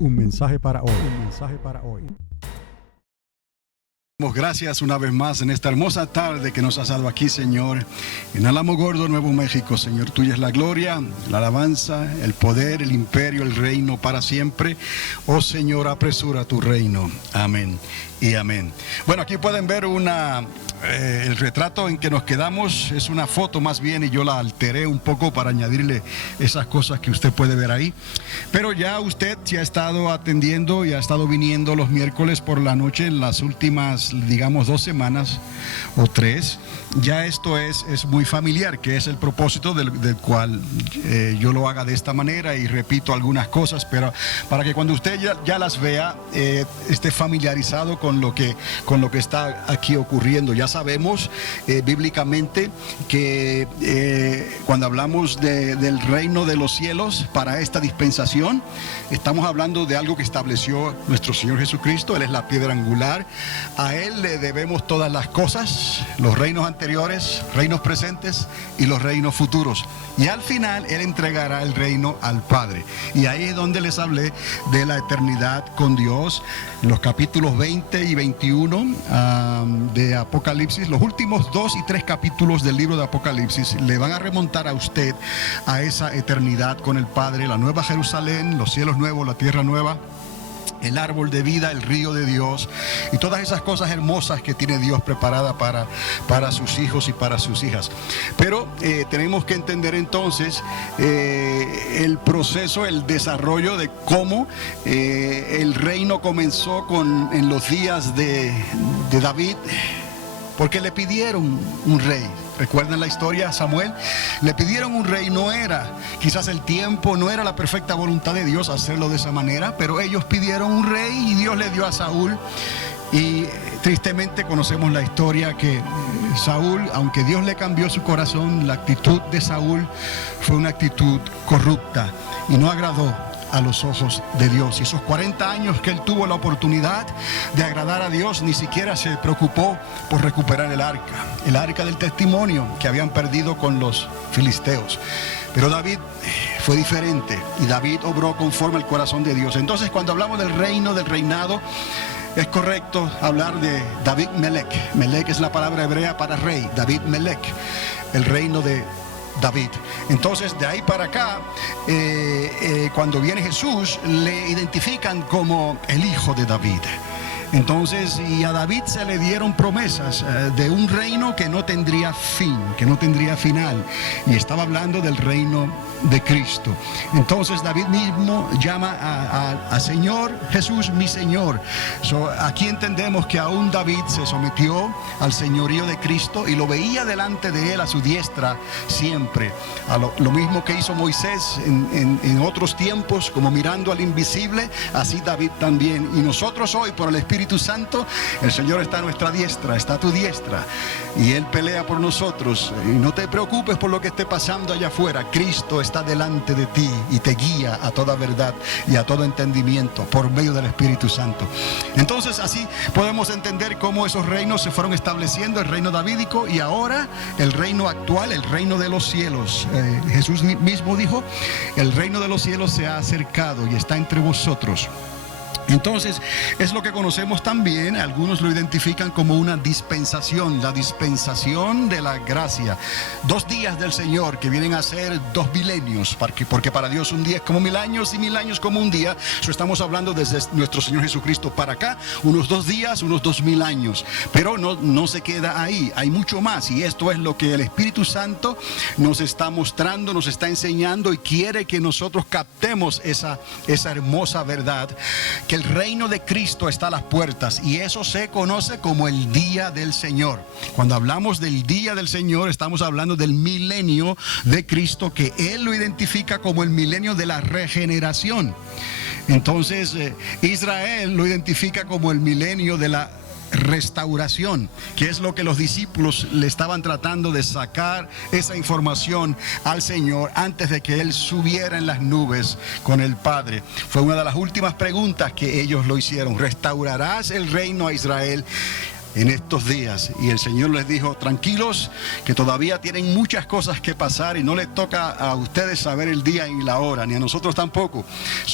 Un mensaje para hoy. Un mensaje para hoy. Damos gracias una vez más en esta hermosa tarde que nos has dado aquí, Señor, en Alamogordo, Nuevo México. Señor, tuya es la gloria, la alabanza, el poder, el imperio, el reino para siempre. Oh Señor, apresura tu reino. Amén y amén. Bueno, aquí pueden ver el retrato en que nos quedamos. Es una foto más bien, y yo la alteré un poco para añadirle esas cosas que usted puede ver ahí. Pero ya usted ha estado atendiendo y ha estado viniendo los miércoles por la noche en las últimas, digamos, 2 semanas o 3. Ya esto es muy familiar, que es el propósito del cual yo lo haga de esta manera, y repito algunas cosas, pero para que cuando usted ya las vea, esté familiarizado con lo que está aquí ocurriendo. Ya sabemos bíblicamente que cuando hablamos del reino de los cielos para esta dispensación, estamos hablando de algo que estableció nuestro Señor Jesucristo. Él es la piedra angular. A Él le debemos todas las cosas, los reinos anteriores, reinos presentes y los reinos futuros. Y al final Él entregará el reino al Padre. Y ahí es donde les hablé de la eternidad con Dios. Los capítulos 20 y 21 de Apocalipsis, los últimos 2 y 3 capítulos del libro de Apocalipsis le van a remontar a usted a esa eternidad con el Padre, la nueva Jerusalén, los cielos nuevos, la tierra nueva, el árbol de vida, el río de Dios y todas esas cosas hermosas que tiene Dios preparada para sus hijos y para sus hijas. Pero tenemos que entender entonces el proceso, el desarrollo de cómo el reino comenzó en los días de David, porque le pidieron un rey. ¿Recuerdan la historia? Samuel, le pidieron un rey. No era quizás el tiempo, no era la perfecta voluntad de Dios hacerlo de esa manera, pero ellos pidieron un rey y Dios le dio a Saúl. Y tristemente conocemos la historia que Saúl, aunque Dios le cambió su corazón, la actitud de Saúl fue una actitud corrupta y no agradó a los ojos de Dios. Y esos 40 años que él tuvo la oportunidad de agradar a Dios, ni siquiera se preocupó por recuperar el arca del testimonio que habían perdido con los filisteos. Pero David fue diferente, y David obró conforme al corazón de Dios. Entonces, cuando hablamos del reino, del reinado, es correcto hablar de David Melech. Melech es la palabra hebrea para rey. David Melech, el reino de David. Entonces, de ahí para acá, cuando viene Jesús, le identifican como el hijo de David. Entonces, y a David se le dieron promesas de un reino que no tendría fin, que no tendría final. Y estaba hablando del reino de Cristo. Entonces David mismo llama a Señor Jesús, mi Señor. Aquí entendemos que aún David se sometió al señorío de Cristo y lo veía delante de él a su diestra siempre. Lo mismo que hizo Moisés en otros tiempos, como mirando al invisible, así David también. Y nosotros hoy, por el Espíritu Santo, el Señor está a nuestra diestra, está a tu diestra, y Él pelea por nosotros. Y no te preocupes por lo que esté pasando allá afuera. Cristo está delante de ti y te guía a toda verdad y a todo entendimiento por medio del Espíritu Santo. Entonces, así podemos entender cómo esos reinos se fueron estableciendo, el reino davídico y ahora el reino actual, el reino de los cielos. Jesús mismo dijo: el reino de los cielos se ha acercado y está entre vosotros. Entonces, es lo que conocemos también, algunos lo identifican como una dispensación, la dispensación de la gracia. 2 días del Señor que vienen a ser 2 milenios, porque para Dios un día es como 1000 años y 1000 años como un día. Eso estamos hablando desde nuestro Señor Jesucristo para acá, unos 2 días, unos 2000 años. Pero no se queda ahí, hay mucho más, y esto es lo que el Espíritu Santo nos está mostrando, nos está enseñando, y quiere que nosotros captemos esa hermosa verdad, que el reino de Cristo está a las puertas, y eso se conoce como el día del Señor. Cuando hablamos del día del Señor, estamos hablando del milenio de Cristo, que Él lo identifica como el milenio de la regeneración. Entonces, Israel lo identifica como el milenio de la restauración, que es lo que los discípulos le estaban tratando de sacar esa información al Señor antes de que Él subiera en las nubes con el Padre. Fue una de las últimas preguntas que ellos lo hicieron: ¿restaurarás el reino a Israel? en estos días. Y el Señor les dijo: tranquilos, que todavía tienen muchas cosas que pasar y no les toca a ustedes saber el día y la hora, ni a nosotros tampoco.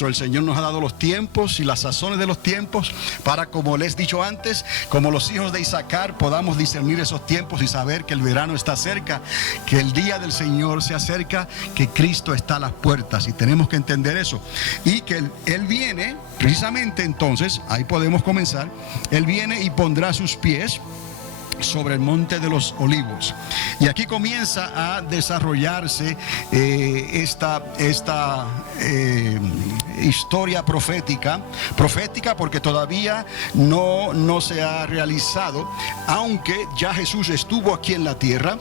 El Señor nos ha dado los tiempos y las sazones de los tiempos para, como les he dicho antes, como los hijos de Isaacar, podamos discernir esos tiempos y saber que el verano está cerca, que el día del Señor se acerca, que Cristo está a las puertas, y tenemos que entender eso. Y que Él viene, precisamente entonces, ahí podemos comenzar. Él viene y pondrá sus pies sobre el monte de los olivos, y aquí comienza a desarrollarse esta historia profética porque todavía no se ha realizado, aunque ya Jesús estuvo aquí en la tierra.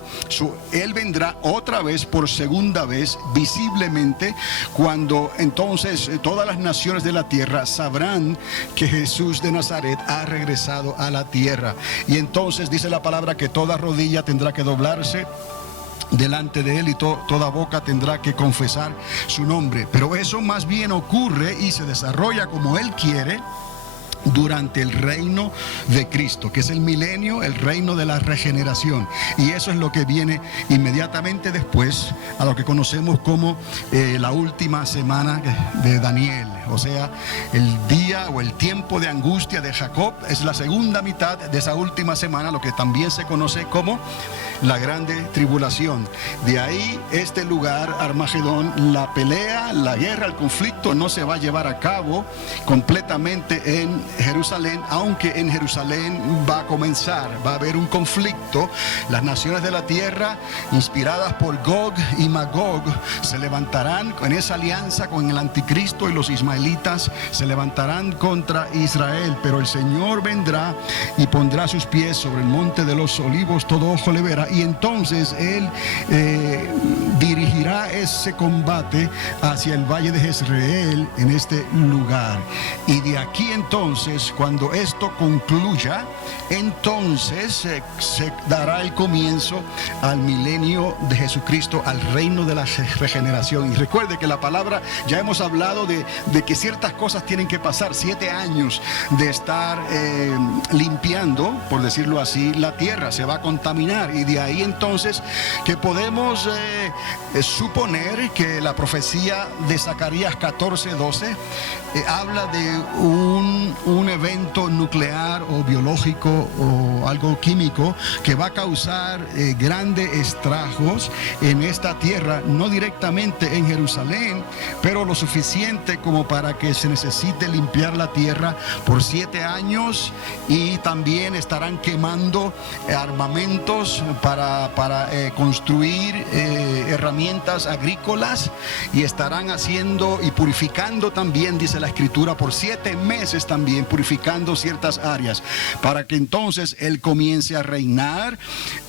Él vendrá otra vez, por segunda vez, visiblemente, cuando entonces todas las naciones de la tierra sabrán que Jesús de Nazaret ha regresado a la tierra, y entonces dice la palabra que toda rodilla tendrá que doblarse delante de Él y toda boca tendrá que confesar su nombre. Pero eso más bien ocurre y se desarrolla como Él quiere durante el reino de Cristo, que es el milenio, el reino de la regeneración. Y eso es lo que viene inmediatamente después a lo que conocemos como la última semana de Daniel. O sea, el día o el tiempo de angustia de Jacob es la segunda mitad de esa última semana, lo que también se conoce como la grande tribulación. De ahí este lugar, Armagedón, la pelea, la guerra, el conflicto no se va a llevar a cabo completamente en Jerusalén, aunque en Jerusalén va a comenzar, va a haber un conflicto. Las naciones de la tierra, inspiradas por Gog y Magog, se levantarán en esa alianza con el anticristo, y los ismaelitas se levantarán contra Israel. Pero el Señor vendrá y pondrá sus pies sobre el monte de los olivos, todo ojo le verá, y entonces Él dirigirá ese combate hacia el valle de Jezreel, en este lugar. Y de aquí entonces, cuando esto concluya, entonces se dará el comienzo al milenio de Jesucristo, al reino de la regeneración. Y recuerde que la palabra, ya hemos hablado de que ciertas cosas tienen que pasar, 7 años de estar limpiando, por decirlo así, la tierra se va a contaminar, y de ahí entonces que podemos suponer que la profecía de Zacarías 14:12 habla de un evento nuclear o biológico o algo químico que va a causar grandes estragos en esta tierra, no directamente en Jerusalén, pero lo suficiente como para que se necesite limpiar la tierra por 7 años, y también estarán quemando armamentos para construir herramientas agrícolas, y estarán haciendo y purificando también, dice la Escritura, por 7 meses también, purificando ciertas áreas, para que entonces Él comience a reinar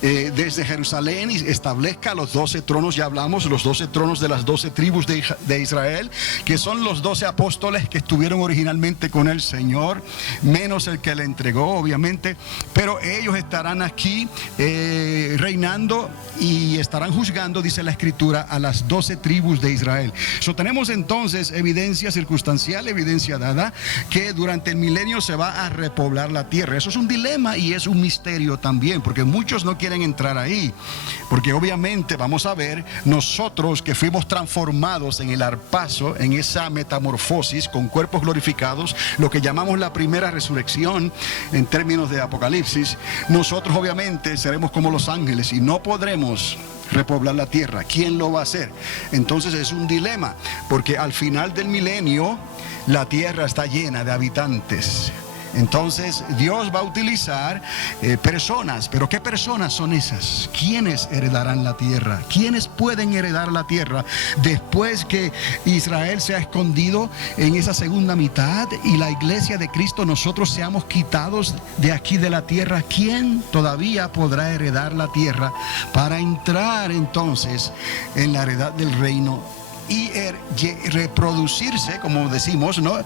desde Jerusalén y establezca los 12 tronos. Ya hablamos, los 12 tronos de las 12 tribus de Israel, que son los 12 apóstoles que estuvieron originalmente con el Señor, menos el que le entregó, obviamente, pero ellos estarán aquí reinando y estarán juzgando, dice la Escritura, a las 12 tribus de Israel. Tenemos entonces evidencia circunstancial, evidencia dada, que durante el milenio se va a repoblar la tierra. Eso es un dilema y es un misterio también, porque muchos no quieren entrar ahí, porque obviamente vamos a ver, nosotros que fuimos transformados en el arpazo, en esa metamorfosis con cuerpos glorificados, lo que llamamos la primera resurrección en términos de Apocalipsis, nosotros obviamente seremos como los ángeles y no podremos repoblar la tierra. ¿Quién lo va a hacer? Entonces es un dilema, porque al final del milenio la tierra está llena de habitantes. Entonces Dios va a utilizar personas. ¿Pero qué personas son esas? ¿Quiénes heredarán la tierra? ¿Quiénes pueden heredar la tierra después que Israel se ha escondido en esa segunda mitad y la iglesia de Cristo, nosotros seamos quitados de aquí de la tierra? ¿Quién todavía podrá heredar la tierra para entrar entonces en la heredad del reino y reproducirse, como decimos, ¿no?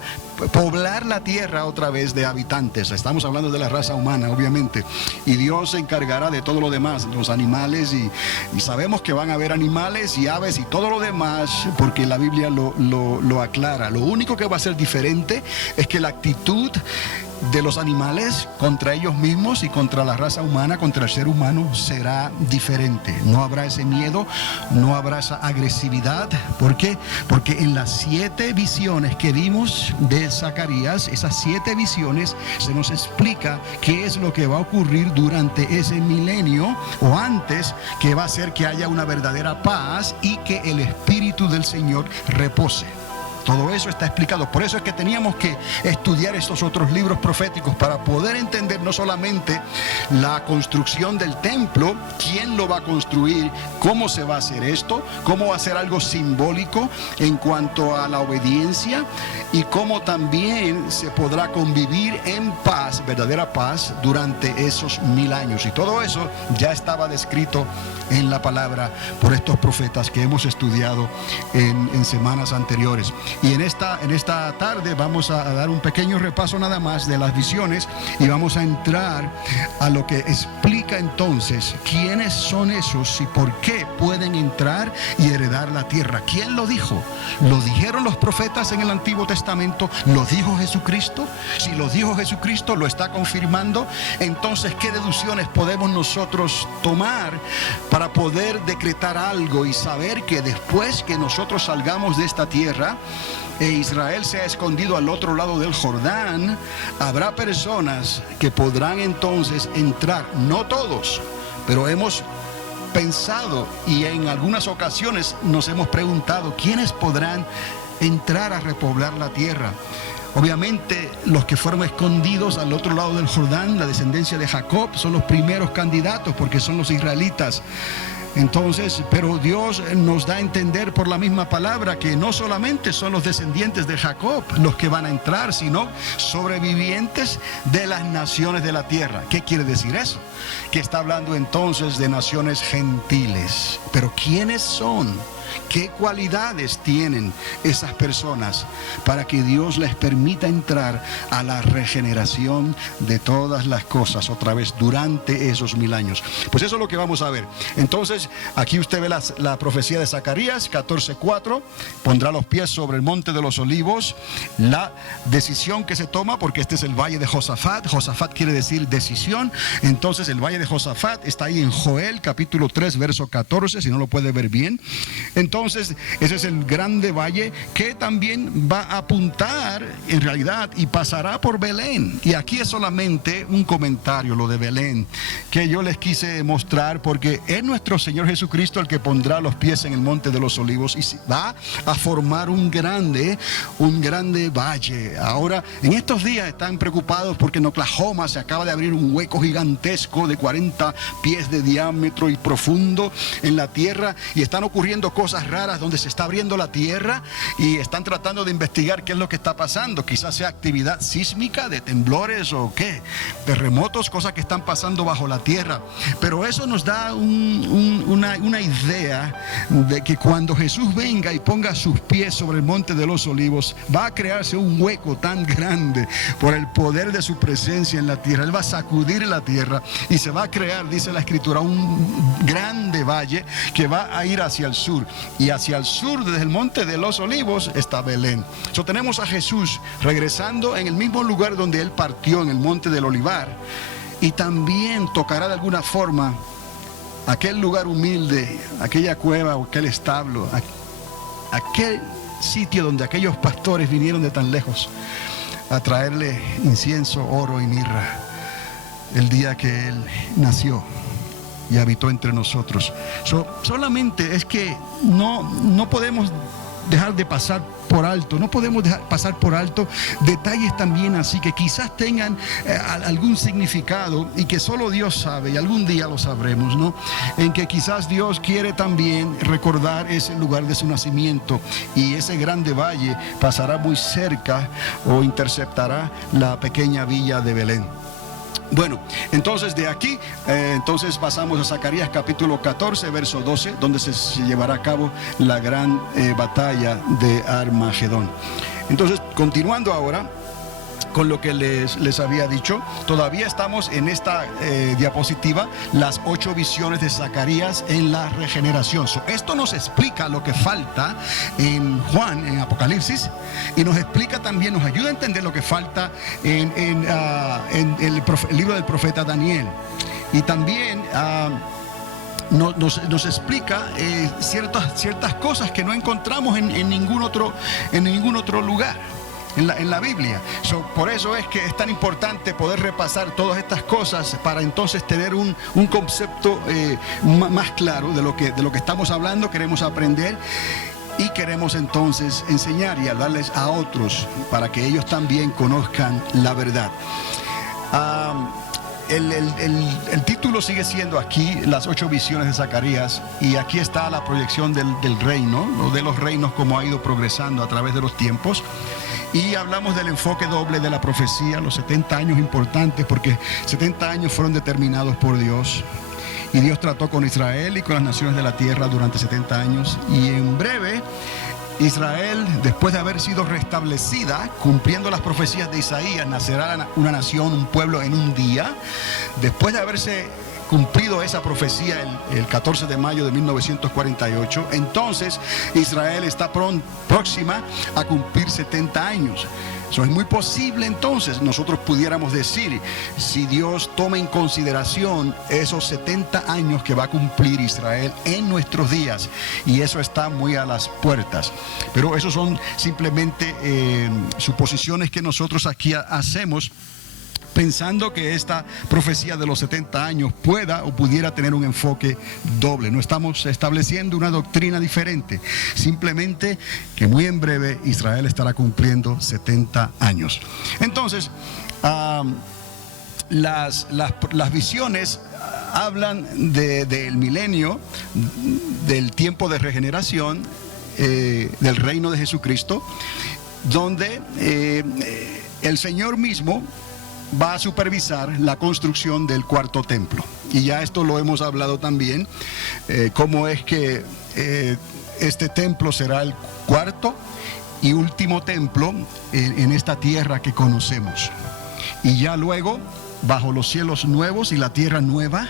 Poblar la tierra otra vez de habitantes? Estamos hablando de la raza humana, obviamente, y Dios se encargará de todo lo demás, los animales, y sabemos que van a haber animales y aves y todo lo demás, porque la Biblia lo aclara. Lo único que va a ser diferente es que la actitud de los animales contra ellos mismos y contra la raza humana, contra el ser humano, será diferente. No habrá ese miedo, no habrá esa agresividad. ¿Por qué? Porque en las 7 visiones que vimos de Zacarías, esas 7 visiones, se nos explica qué es lo que va a ocurrir durante ese milenio o antes, que va a hacer que haya una verdadera paz y que el Espíritu del Señor repose. Todo eso está explicado. Por eso es que teníamos que estudiar estos otros libros proféticos para poder entender no solamente la construcción del templo, quién lo va a construir, cómo se va a hacer esto, cómo va a ser algo simbólico en cuanto a la obediencia y cómo también se podrá convivir en paz, verdadera paz, durante esos 1000 años. Y todo eso ya estaba descrito en la palabra por estos profetas que hemos estudiado en semanas anteriores. Y en esta tarde vamos a dar un pequeño repaso nada más de las visiones y vamos a entrar a lo que explica entonces quiénes son esos y por qué pueden entrar y heredar la tierra. ¿Quién lo dijo? ¿Lo dijeron los profetas en el Antiguo Testamento? ¿Lo dijo Jesucristo? Si lo dijo Jesucristo, lo está confirmando. Entonces, ¿qué deducciones podemos nosotros tomar para poder decretar algo y saber que después que nosotros salgamos de esta tierra e Israel se ha escondido al otro lado del Jordán, habrá personas que podrán entonces entrar? No todos, pero hemos pensado y en algunas ocasiones nos hemos preguntado quiénes podrán entrar a repoblar la tierra. Obviamente los que fueron escondidos al otro lado del Jordán, la descendencia de Jacob, son los primeros candidatos porque son los israelitas. Entonces, pero Dios nos da a entender por la misma palabra que no solamente son los descendientes de Jacob los que van a entrar, sino sobrevivientes de las naciones de la tierra. ¿Qué quiere decir eso? Que está hablando entonces de naciones gentiles. Pero ¿quiénes son? ¿Qué cualidades tienen esas personas para que Dios les permita entrar a la regeneración de todas las cosas otra vez durante esos 1000 años? Pues eso es lo que vamos a ver. Entonces, aquí usted ve la profecía de Zacarías 14:4, pondrá los pies sobre el monte de los olivos. La decisión que se toma, porque este es el valle de Josafat. Josafat quiere decir decisión. Entonces el valle de Josafat está ahí en Joel capítulo 3 verso 14, si no lo puede ver bien. Entonces ese es el grande valle que también va a apuntar en realidad y pasará por Belén. Y aquí es solamente un comentario, lo de Belén, que yo les quise mostrar, porque es nuestro Señor Jesucristo el que pondrá los pies en el monte de los olivos y va a formar un grande valle. Ahora, en estos días están preocupados porque en Oklahoma se acaba de abrir un hueco gigantesco de 40 pies de diámetro y profundo en la tierra, y están ocurriendo cosas raras donde se está abriendo la tierra y están tratando de investigar qué es lo que está pasando. Quizás sea actividad sísmica, de temblores o qué, terremotos, cosas que están pasando bajo la tierra. Pero eso nos da una idea de que cuando Jesús venga y ponga sus pies sobre el monte de los olivos, va a crearse un hueco tan grande por el poder de su presencia en la tierra. Él va a sacudir la tierra y se va a crear, dice la Escritura, un grande valle que va a ir hacia el sur. Y hacia el sur, desde el monte de los olivos, está Belén. Tenemos a Jesús regresando en el mismo lugar donde Él partió, en el monte del Olivar. Y también tocará de alguna forma aquel lugar humilde, aquella cueva o aquel establo, aquel sitio donde aquellos pastores vinieron de tan lejos a traerle incienso, oro y mirra el día que Él nació y habitó entre nosotros. Solamente es que no podemos dejar de pasar por alto, no podemos pasar por alto detalles también así que quizás tengan algún significado y que solo Dios sabe, y algún día lo sabremos, ¿no? En que quizás Dios quiere también recordar ese lugar de su nacimiento, y ese grande valle pasará muy cerca o interceptará la pequeña villa de Belén. Bueno, entonces de aquí, entonces pasamos a Zacarías capítulo 14, verso 12, donde se llevará a cabo la gran batalla de Armagedón. Entonces, continuando ahora, con lo que les había dicho. Todavía estamos en esta diapositiva, las 8 visiones de Zacarías en la regeneración. Esto nos explica lo que falta en Juan, en Apocalipsis, y nos explica también, nos ayuda a entender lo que falta en el libro del profeta Daniel. Y también nos explica ciertas cosas que no encontramos en ningún otro lugar en la Biblia. Por eso es que es tan importante poder repasar todas estas cosas para entonces tener un concepto más claro de lo que estamos hablando, queremos aprender. Y queremos entonces enseñar y hablarles a otros para que ellos también conozcan la verdad. El título sigue siendo aquí las 8 visiones de Zacarías, y aquí está la proyección del reino, o de los reinos como ha ido progresando a través de los tiempos. Y hablamos del enfoque doble de la profecía, los 70 años importantes, porque 70 años fueron determinados por Dios. Y Dios trató con Israel y con las naciones de la tierra durante 70 años. Y en breve, Israel, después de haber sido restablecida, cumpliendo las profecías de Isaías, nacerá una nación, un pueblo en un día. Después de haberse cumplido esa profecía el 14 de mayo de 1948, entonces Israel está próxima a cumplir 70 años. Eso es muy posible, entonces nosotros pudiéramos decir, si Dios toma en consideración esos 70 años que va a cumplir Israel en nuestros días, y eso está muy a las puertas. Pero eso son simplemente suposiciones que nosotros aquí hacemos, pensando que esta profecía de los 70 años pueda o pudiera tener un enfoque doble. No estamos estableciendo una doctrina diferente, simplemente que muy en breve Israel estará cumpliendo 70 años. Entonces, las visiones hablan del milenio, del tiempo de regeneración, del reino de Jesucristo, donde el Señor mismo va a supervisar la construcción del cuarto templo. Y ya esto lo hemos hablado también, cómo es que este templo será el cuarto y último templo en esta tierra que conocemos. Y ya luego, bajo los cielos nuevos y la tierra nueva,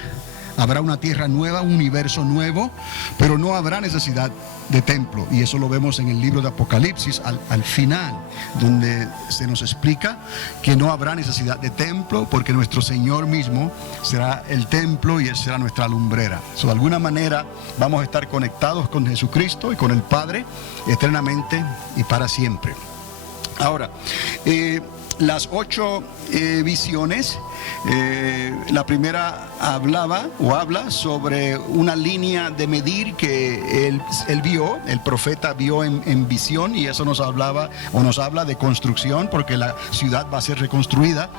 habrá una tierra nueva, un universo nuevo, pero no habrá necesidad de templo. Y eso lo vemos en el libro de Apocalipsis al final, donde se nos explica que no habrá necesidad de templo, porque nuestro Señor mismo será el templo y Él será nuestra lumbrera. De alguna manera vamos a estar conectados con Jesucristo y con el Padre eternamente y para siempre. Ahora, las 8 visiones, la primera habla sobre una línea de medir que él vio, el profeta vio en visión, y eso nos habla de construcción, porque la ciudad va a ser reconstruida.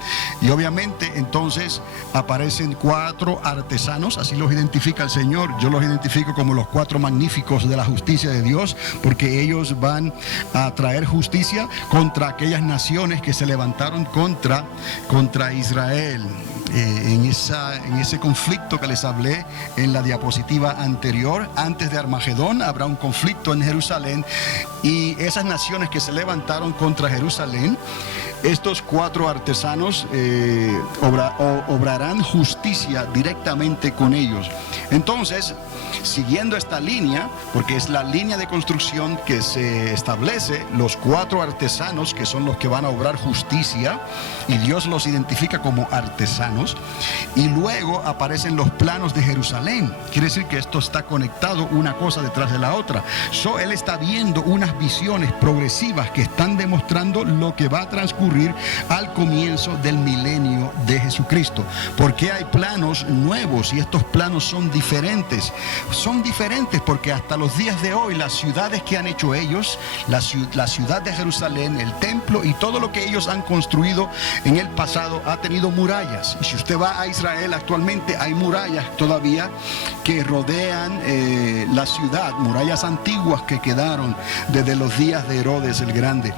Y obviamente entonces aparecen 4 artesanos, así los identifica el Señor. Yo los identifico como los 4 magníficos de la justicia de Dios, porque ellos van a traer justicia contra aquellas naciones que se levantaron contra Israel. En ese conflicto que les hablé en la diapositiva anterior, antes de Armagedón habrá un conflicto en Jerusalén, y esas naciones que se levantaron contra Jerusalén, estos 4 artesanos obrarán justicia directamente con ellos. Entonces, siguiendo esta línea, porque es la línea de construcción que se establece, los 4 artesanos que son los que van a obrar justicia, y Dios los identifica como artesanos, y luego aparecen los planos de Jerusalén. Quiere decir que esto está conectado una cosa detrás de la otra. Él está viendo unas visiones progresivas que están demostrando lo que va a transcurrir al comienzo del milenio de Jesucristo. Porque hay planos nuevos, y estos planos son diferentes. Son diferentes porque hasta los días de hoy las ciudades que han hecho ellos, la ciudad de Jerusalén, el templo y todo lo que ellos han construido en el pasado ha tenido murallas. Y si usted va a Israel actualmente, hay murallas todavía que rodean la ciudad, murallas antiguas que quedaron desde los días de Herodes el Grande.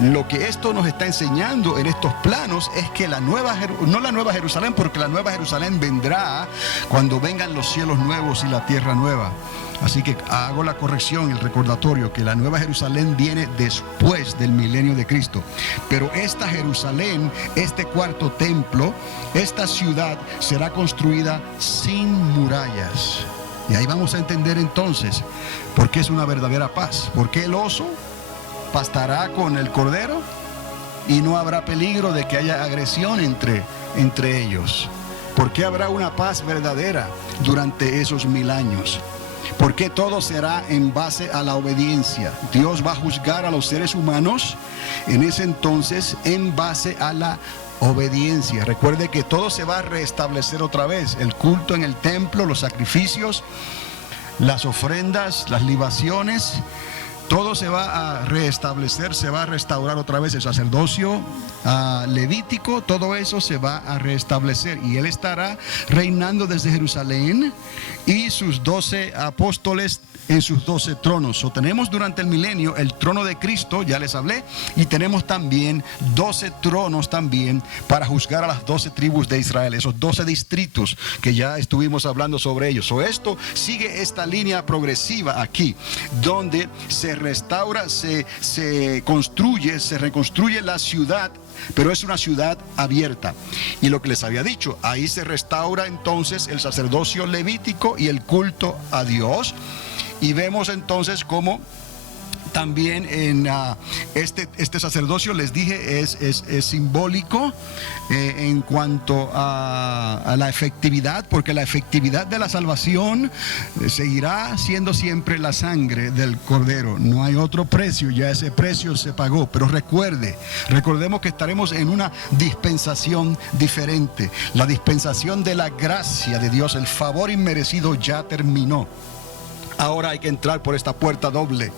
lo que esto nos está enseñando en estos planos es que no la nueva Jerusalén, porque la nueva Jerusalén vendrá cuando vengan los cielos nuevos y la tierra nueva. Así que hago la corrección, el recordatorio, que la nueva Jerusalén viene después del milenio de Cristo. Pero esta Jerusalén, este cuarto templo, esta ciudad será construida sin murallas. Y ahí vamos a entender entonces por qué es una verdadera paz. ¿Por qué el oso pastará con el cordero y no habrá peligro de que haya agresión entre ellos? ¿Por qué habrá una paz verdadera durante esos 1000 años? Porque todo será en base a la obediencia. Dios va a juzgar a los seres humanos en ese entonces en base a la obediencia. Recuerde que todo se va a restablecer otra vez. El culto en el templo, los sacrificios, las ofrendas, las libaciones, todo se va a restablecer, se va a restaurar otra vez. El sacerdocio levítico, todo eso se va a restablecer. Y Él estará reinando desde Jerusalén y sus 12 apóstoles en sus 12 tronos. Tenemos durante el milenio el trono de Cristo, ya les hablé, y tenemos también 12 tronos también para juzgar a las 12 tribus de Israel, esos 12 distritos que ya estuvimos hablando sobre ellos. Esto sigue esta línea progresiva aquí, donde se restaura, se construye, se reconstruye la ciudad, pero es una ciudad abierta. Y lo que les había dicho, ahí se restaura entonces el sacerdocio levítico y el culto a Dios. Y vemos entonces cómo también en este sacerdocio, les dije, es simbólico en cuanto a la efectividad, porque la efectividad de la salvación seguirá siendo siempre la sangre del Cordero. No hay otro precio, ya ese precio se pagó. Pero recordemos que estaremos en una dispensación diferente. La dispensación de la gracia de Dios, el favor inmerecido ya terminó. Ahora hay que entrar por esta puerta doble.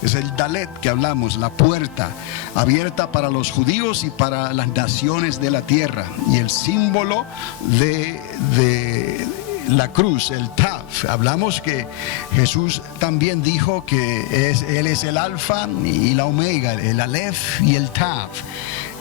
Es el Dalet que hablamos, la puerta abierta para los judíos y para las naciones de la tierra. Y el símbolo de la cruz, el Tav. Hablamos que Jesús también dijo que Él es el alfa y la omega, el Aleph y el Tav.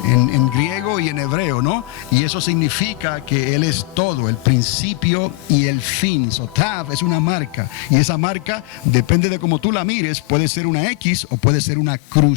En griego y en hebreo, ¿no? Y eso significa que Él es todo, el principio y el fin. Tav es una marca, y esa marca, depende de cómo tú la mires, puede ser una X o puede ser una cruz.